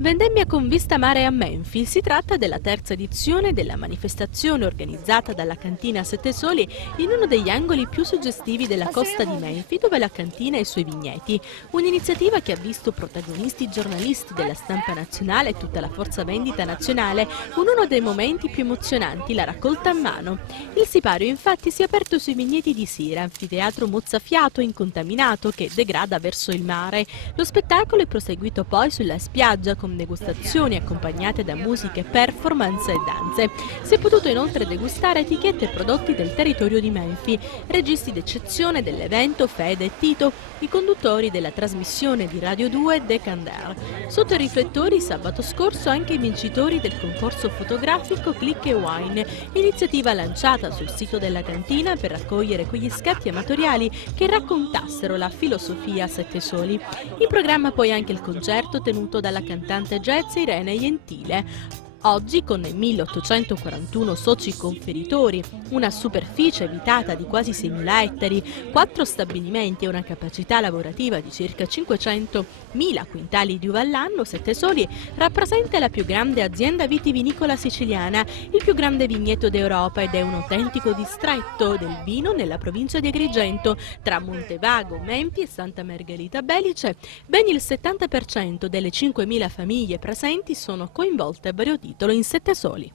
Vendemmia con vista mare a Menfi. Si tratta della terza edizione della manifestazione organizzata dalla cantina Sette Soli in uno degli angoli più suggestivi della costa di Menfi, dove la cantina ha i suoi vigneti. Un'iniziativa che ha visto protagonisti giornalisti della stampa nazionale e tutta la forza vendita nazionale, con uno dei momenti più emozionanti, la raccolta a mano. Il sipario infatti si è aperto sui vigneti di Sira, anfiteatro mozzafiato incontaminato che degrada verso il mare. Lo spettacolo è proseguito poi sulla spiaggia con degustazioni accompagnate da musiche, performance e danze. Si è potuto inoltre degustare etichette e prodotti del territorio di Menfi. Registi d'eccezione dell'evento Fede e Tito, i conduttori della trasmissione di Radio 2 Decandair. Sotto i riflettori sabato scorso anche i vincitori del concorso fotografico Click e Wine, iniziativa lanciata sul sito della cantina per raccogliere quegli scatti amatoriali che raccontassero la filosofia a Sette Soli. In programma poi anche il concerto tenuto dalla cantante jazz Irene Gentile. Oggi, con 1841 soci conferitori, una superficie abitata di quasi 6.000 ettari, 4 stabilimenti e una capacità lavorativa di circa 500.000 quintali di uva all'anno, Sette Soli rappresenta la più grande azienda vitivinicola siciliana, il più grande vigneto d'Europa ed è un autentico distretto del vino nella provincia di Agrigento, tra Montevago, Menfi e Santa Margherita Belice. Ben il 70% delle 5.000 famiglie presenti sono coinvolte a vario titolo in Sette Soli.